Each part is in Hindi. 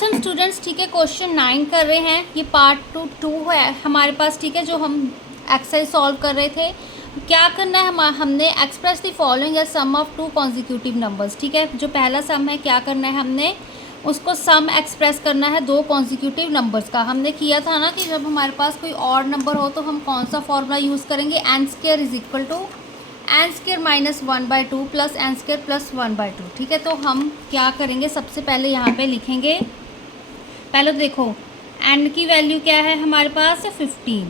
आज हम स्टूडेंट्स ठीक है क्वेश्चन 9 कर रहे हैं। ये पार्ट 2 है हमारे पास, ठीक है, जो हम एक्सरसाइज सॉल्व कर रहे थे। क्या करना है, हमने express the following as sum of 2 consecutive numbers. ठीक है, जो पहला सम है क्या करना है, हमने उसको सम एक्सप्रेस करना है 2 कॉन्जिक्यूटिव नंबर्स का। हमने किया था ना कि जब हमारे पास कोई और नंबर हो तो हम कौन सा फॉर्मूला यूज़ करेंगे, n square is equal to n square minus 1/2 plus n square plus 1/2। ठीक है, तो हम क्या करेंगे, सबसे पहले यहाँ पे लिखेंगे, पहले तो देखो एन की वैल्यू क्या है हमारे पास 15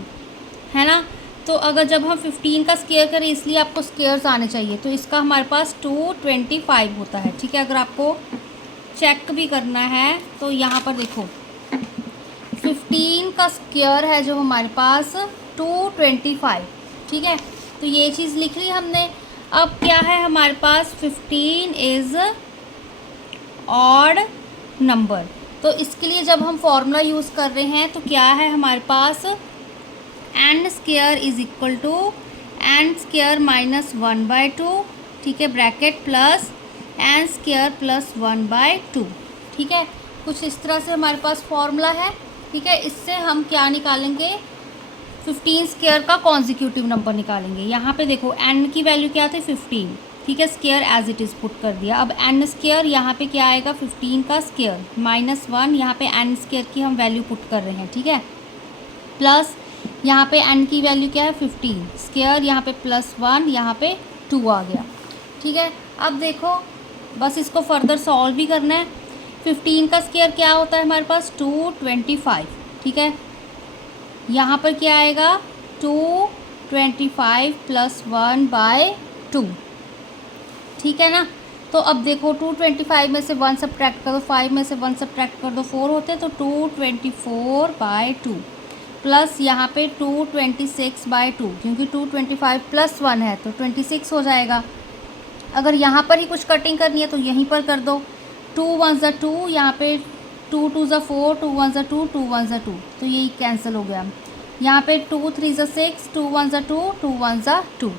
है ना। तो अगर जब हम 15 का स्क्वायर करें, इसलिए आपको स्क्वायर्स आने चाहिए, तो इसका हमारे पास 225 होता है। ठीक है, अगर आपको चेक भी करना है तो यहाँ पर देखो 15 का स्क्वायर है जो हमारे पास 225। ठीक है, तो ये चीज़ लिख ली हमने। अब क्या है हमारे पास, 15 इज़ ऑड नंबर, तो इसके लिए जब हम फॉर्मूला यूज़ कर रहे हैं तो क्या है हमारे पास, n square is equal to n square minus 1/2। ठीक है, bracket plus n square plus 1/2। ठीक है, कुछ इस तरह से हमारे पास फॉर्मूला है। ठीक है, इससे हम क्या निकालेंगे, 15 स्क्वायर का कॉन्जिक्यूटिव नंबर निकालेंगे। यहाँ पे देखो एन की वैल्यू क्या थी 15। ठीक है, square as it is put कर दिया। अब एन स्क्वायर यहाँ पे क्या आएगा, 15 का स्क्वायर माइनस 1, यहाँ पे एन स्क्वायर की हम वैल्यू पुट कर रहे हैं। ठीक है, प्लस यहाँ पे एन की वैल्यू क्या है 15 स्क्वायर, यहाँ पे प्लस 1, यहाँ पे 2 आ गया। ठीक है, अब देखो बस इसको फर्दर सॉल्व भी करना है। 15 का स्क्वायर क्या होता है हमारे पास 225। ठीक है, यहाँ पर क्या आएगा 225 प्लस 1/2। ठीक है ना। तो अब देखो 225 में से 1 सब्ट्रैक्ट कर दो, 5 में से 1 सब्ट्रैक्ट कर दो, 4 होते हैं, तो 224/2 प्लस यहाँ पे 226/2, क्योंकि 225 प्लस 1 है तो 26 हो जाएगा। अगर यहाँ पर ही कुछ कटिंग करनी है तो यहीं पर कर दो, 2 1 ज़ा 2, यहाँ पे 2 2 ज़ा 4, 2 1 ज़ा 2, 2 1 ज़ा 2, तो यही कैंसिल हो गया। यहाँ पे 2 3 ज़ा 6, 2 1 ज़ा 2, 2 1 ज़ा 2।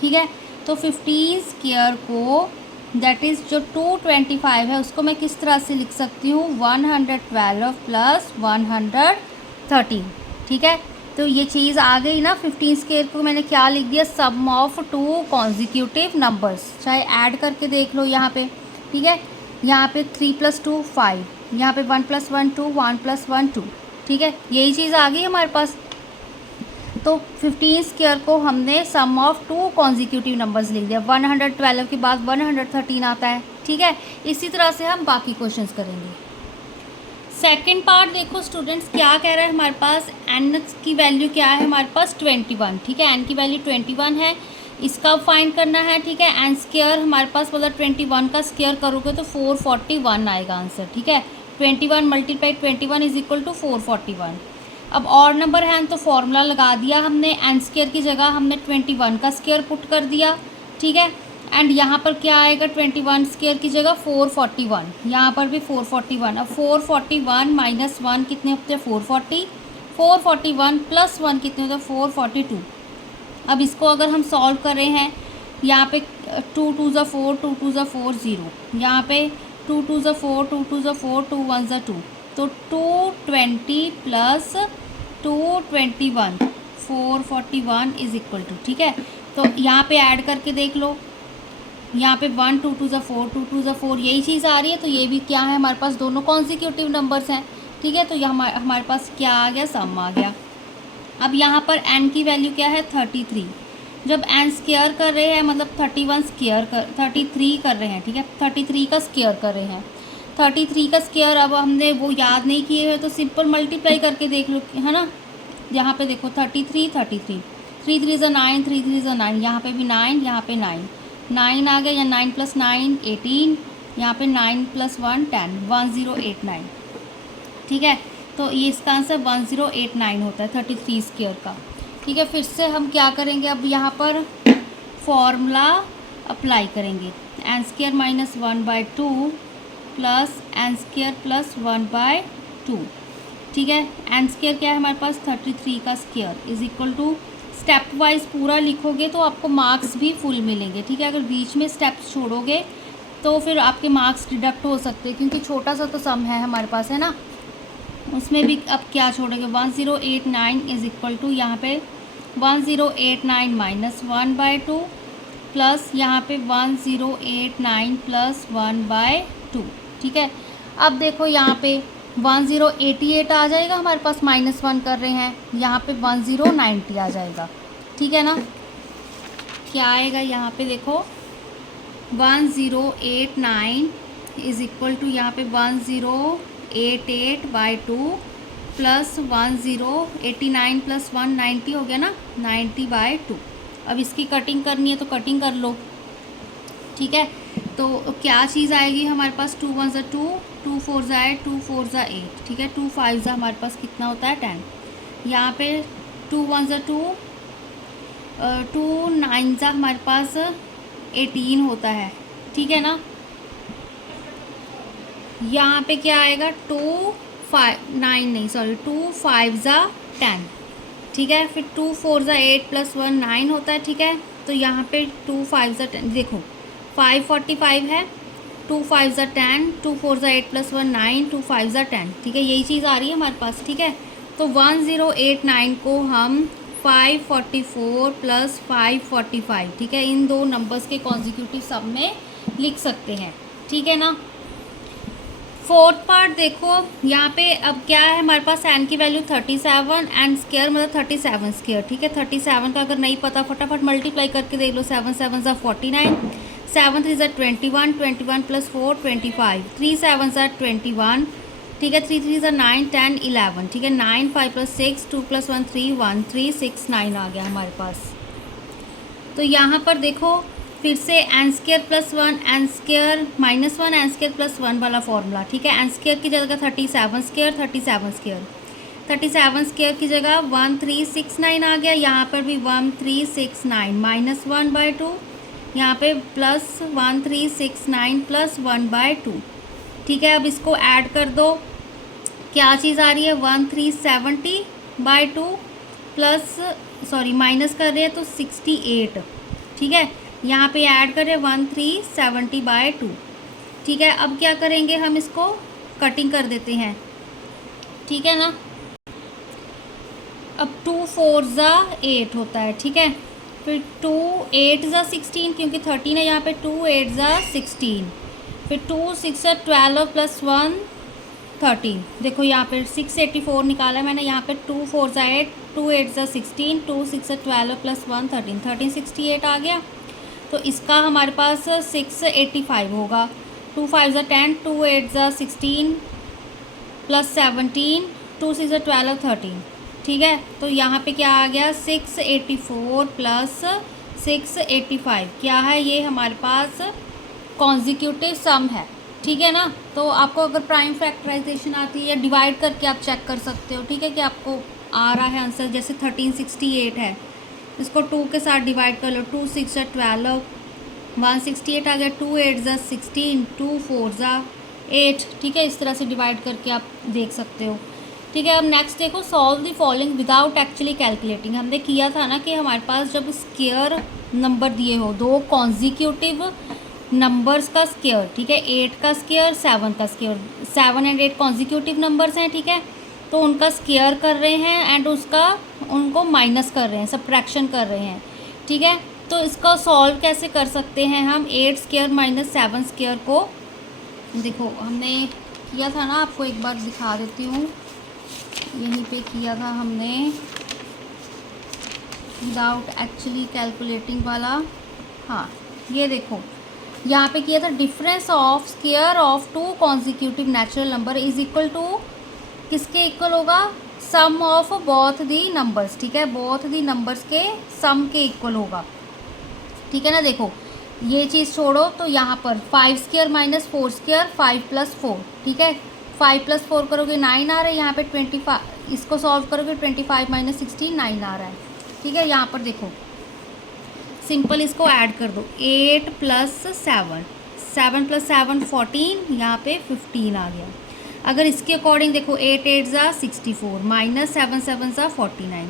ठीक है, तो 15 स्क्वायर को दैट इज़ जो 225 है उसको मैं किस तरह से लिख सकती हूँ, 112 प्लस 113। ठीक है, तो ये चीज़ आ गई ना। 15 स्क्वायर को मैंने क्या लिख दिया, सम ऑफ 2 कॉन्जिक्यूटिव नंबर्स, चाहे ऐड करके देख लो यहाँ पे। ठीक है, यहाँ पे 3 + 2 5, यहाँ पे 1 + 1 2, 1 + 1 2। ठीक है, यही चीज़ आ गई हमारे पास। तो 15 स्क्वायर को हमने सम ऑफ 2 कॉन्जिक्यूटिव नंबर्स लिख दिया। 112 के बाद 113 आता है। ठीक है, इसी तरह से हम बाकी क्वेश्चंस करेंगे। सेकंड पार्ट देखो स्टूडेंट्स, क्या कह रहा है हमारे पास, एन की वैल्यू क्या है हमारे पास 21। ठीक है, एन की वैल्यू 21 है, इसका फाइंड करना है। ठीक है, एन स्क्वायर हमारे पास मतलब 21 का स्क्वायर करोगे तो 441 आएगा आंसर। ठीक है, 21 × 21 इज इक्वल टू 441। अब और नंबर है तो फॉर्मूला लगा दिया हमने, एन स्क्वायर की जगह हमने 21 का स्क्वायर पुट कर दिया। ठीक है, एंड यहाँ पर क्या आएगा, 21 स्क्वायर की जगह 441, यहाँ पर भी 441। अब 441 माइनस 1 कितने होते हैं 440, 441 प्लस 1 कितने होते हैं 442। अब इसको अगर हम सॉल्व कर रहे हैं, यहाँ पे 2 2 ज़ा 4, 2 2 ज़ा 4 0, यहाँ पे 2 2 ज़ा 4, 2 2 ज़ा 4, 2 1 ज़ा 2, तो 220 प्लस 221 441 इज इक्वल टू। ठीक है, तो यहाँ पे ऐड करके देख लो, यहाँ पे 1 2 2 ज़ा 4, 2 2 ज़ा 4, यही चीज़ आ रही है। तो ये भी क्या है हमारे पास, दोनों कॉन्जिक्यूटिव नंबर्स हैं। ठीक है, तो ये हमारे पास क्या आ गया, सम आ गया। अब यहाँ पर n की वैल्यू क्या है 33। जब n स्क्वायर कर रहे हैं मतलब 33 कर रहे हैं। ठीक है, 33 का स्क्वायर कर रहे हैं, 33 का स्क्वायर अब हमने वो याद नहीं किए हैं तो सिंपल मल्टीप्लाई करके देख लो, है ना। यहाँ पे देखो 33 33, 3 3 ज़ा 9, 3 3 ज़ा 9, यहाँ पे भी 9, यहाँ पे 9 आ गया, या 9 + 9 18, यहाँ पे 9 + 1 10, 1089। ठीक है, तो ये इसका आंसर 1089 होता है 33 स्क्वायर का। ठीक है, फिर से हम क्या करेंगे, अब यहाँ पर फॉर्मूला अप्लाई करेंगे, n square minus 1/2 plus n square plus 1/2। ठीक है, एन स्क्वायर क्या है हमारे पास 33 का square is equal to, stepwise पूरा लिखोगे तो आपको मार्क्स भी फुल मिलेंगे। ठीक है, अगर बीच में स्टेप्स छोड़ोगे तो फिर आपके मार्क्स डिडक्ट हो सकते हैं, क्योंकि छोटा सा तो सम है हमारे पास, है ना। उसमें भी अब क्या छोड़ेंगे, 1089 इज इक्वल टू यहाँ पे 1089 माइनस 1/2 प्लस यहाँ पे 1089 प्लस 1/2। ठीक है, अब देखो यहाँ पे 1088 आ जाएगा हमारे पास, -1 कर रहे हैं, यहाँ पे 1090 आ जाएगा। ठीक है ना, क्या आएगा यहाँ पे देखो 1089 इज इक्वल टू यहाँ पे 1088/2 प्लस 1089 प्लस 190 हो गया ना, 90/2। अब इसकी कटिंग करनी है तो कटिंग कर लो। ठीक है, तो क्या चीज़ आएगी हमारे पास, 2 1 ज़ा 2, 2 4 ज़ा 8, 2 4 ज़ा 8। ठीक है, 2 5 ज़ा हमारे पास कितना होता है 10। यहाँ पे 2 1 ज़ा 2, 2 9 ज़ा हमारे पास 18 होता है। ठीक है ना, यहाँ पे क्या आएगा 2 5 ज़ा 10। ठीक है, फिर 2 4 ज़ा 8 प्लस 1 9 होता है। ठीक है, तो यहाँ पे 2 5 ज़ा 10, देखो 5 45 है, 2 5 ज़ा 10, 2 4 ज़ा 8 प्लस 1 9, 2 5 ज़ा 10। ठीक है, यही चीज़ आ रही है हमारे पास। ठीक है, तो 1089 को हम 544 प्लस 545, ठीक है, इन दो नंबर्स के कॉन्जिक्यूटिव सम में लिख सकते हैं। ठीक है ना। फोर्थ पार्ट देखो, यहाँ पे अब क्या है हमारे पास, एन की वैल्यू 37 एंड स्क्वायर मतलब 37 स्क्वायर। ठीक है, 37 का अगर नहीं पता फटाफट मल्टीप्लाई करके देख लो, 7 7 ज़ा 49, 7 3 ज़ा 21, 21 प्लस 4 25, 3 7 ज़ा 21। ठीक है, 3 3 ज़ा 9 10 11। ठीक है, 9 5 प्लस 6 2 प्लस 1 3 1 3 6 9 आ गया हमारे पास। तो यहाँ पर देखो फिर से n square plus 1 n square minus 1 n square plus 1 वाला फॉर्मूला। ठीक है, एन स्क्वायर की जगह 37 स्क्वायर 37 स्क्वायर, 37 स्क्वायर की जगह 1369 आ गया। यहाँ पर भी 1369 माइनस 1/2, यहाँ पे प्लस 1369 प्लस 1/2। ठीक है, अब इसको ऐड कर दो, क्या चीज़ आ रही है 1370/2 प्लस माइनस कर रहे हैं तो 68। ठीक है, यहाँ पे ऐड करें 1370/2। ठीक है, अब क्या करेंगे हम इसको कटिंग कर देते हैं। ठीक है ना, अब 2 4 ज़ा 8 होता है। ठीक है, फिर 2 8 ज़ा 16 क्योंकि 13 है यहाँ पे, 2 8 ज़ा 16, फिर 2 6 ज़ा 12 प्लस 1 13। देखो यहाँ पे 684 निकाला है मैंने, यहाँ पे 2 4 ज़ा 8, 2 8 ज़ा 16, 2 6 ज़ा 12 प्लस 1 13, 1368 आ गया। तो इसका हमारे पास 685 होगा। 2 5 ज़ा 10, 2 8 ज़ा 16 प्लस 17, 2 6 ज़ा 12 13। ठीक है, तो यहाँ पे क्या आ गया 684 प्लस 685, क्या है ये हमारे पास कॉन्जिक्यूटिव सम है। ठीक है ना, तो आपको अगर प्राइम फैक्टराइजेशन आती है या डिवाइड करके आप चेक कर सकते हो। ठीक है, कि आपको आ रहा है आंसर, जैसे 1368 है, इसको 2 के साथ डिवाइड कर लो, 2 6 ज़ा 12, 168 आ गया, 2 8 ज़ा 16, 2 4 ज़ा 8। ठीक है, इस तरह से डिवाइड करके आप देख सकते हो। ठीक है, अब नेक्स्ट देखो, solve the following without actually calculating. हमने किया था ना कि हमारे पास जब स्क्वायर नंबर दिए हो, दो कॉन्जिक्यूटिव नंबर्स का स्क्वायर, ठीक है, 8 का स्क्वायर 7 का स्क्वायर, 7 एंड 8 कॉन्जिक्यूटिव नंबर्स हैं। ठीक है, तो उनका स्क्वायर कर रहे हैं एंड उनको माइनस कर रहे हैं, सब्ट्रैक्शन कर रहे हैं। ठीक है, तो इसका सॉल्व कैसे कर सकते हैं हम, 8 स्क्वायर माइनस 7 स्क्वायर को, देखो हमने किया था ना, आपको एक बार दिखा देती हूँ, यहीं पे किया था हमने विदाउट एक्चुअली कैलकुलेटिंग वाला। हाँ, ये देखो यहाँ पे किया था, difference of square of 2 consecutive natural number is equal to, किसके इक्वल होगा, sum of both the numbers. ठीक है, बोथ दी नंबर्स के सम के इक्वल होगा। ठीक है ना, देखो ये चीज़ छोड़ो, तो यहाँ पर 5 स्क्वायर माइनस 4 स्क्वायर 5 प्लस 4। ठीक है, 5 प्लस 4 करोगे 9 आ रहा है, यहाँ पे 25, इसको सॉल्व करोगे 25 माइनस 16 9 आ रहा है। ठीक है, यहाँ पर देखो सिंपल इसको ऐड कर दो, 8 प्लस 7, 7 प्लस 7 14, यहाँ पे 15 आ गया। अगर इसके अकॉर्डिंग देखो 8 8 ज़ा 64 माइनस 7 7 ज़ा 49,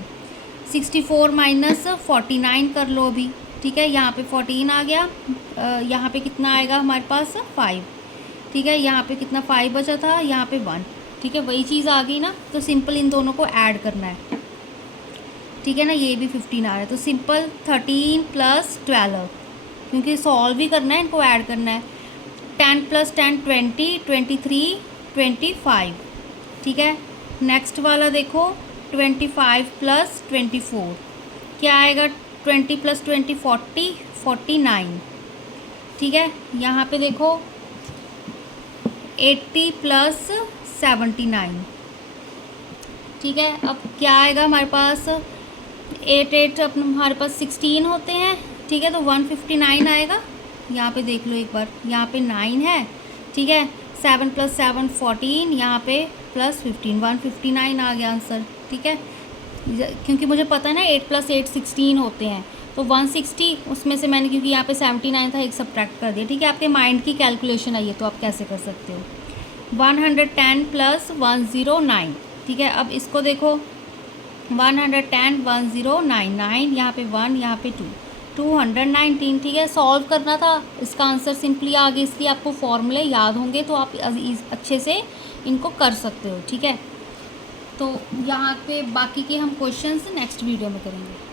64 माइनस 49 कर लो अभी, ठीक है, यहाँ पे 14 आ गया, यहाँ पे कितना आएगा हमारे पास 5, ठीक है, यहाँ पे कितना 5 बचा था, यहाँ पे 1, ठीक है, वही चीज़ आ गई ना। तो सिंपल इन दोनों को ऐड करना है, ठीक है ना, ये भी 15 आ रहा है, तो सिंपल 13 + 12, क्योंकि सॉल्व ही करना है, इनको ऐड करना है। 10 + 10 20, 23 25, ठीक है। नेक्स्ट वाला देखो 25 + 24 क्या आएगा, 20 + 20 40, 49, ठीक है। यहाँ पे देखो 80 + 79, ठीक है। अब क्या आएगा हमारे पास, 8 8 अपने हमारे पास 16 होते हैं, ठीक है, तो 159 आएगा। यहाँ पे देख लो एक बार, यहाँ पे 9 है, ठीक है, 7 + 7 14, यहाँ पे +15 159 आ गया आंसर, ठीक है। क्योंकि मुझे पता है ना 8 + 8 16 होते हैं, तो 160 उसमें से मैंने, क्योंकि यहाँ पे 79 था, एक सब्ट्रैक्ट कर दिया, ठीक है। आपके माइंड की कैलकुलेशन है ये, तो आप कैसे कर सकते हो। 110 + 109, ठीक है। अब इसको देखो 110 1099, यहाँ पे 1, यहाँ पे 2, 219, ठीक है। सॉल्व करना था, इसका आंसर सिंपली आ गया, इसलिए आपको फॉर्मूले याद होंगे तो आप अच्छे से इनको कर सकते हो, ठीक है। तो यहाँ पे बाकी के हम क्वेश्चंस नेक्स्ट वीडियो में करेंगे।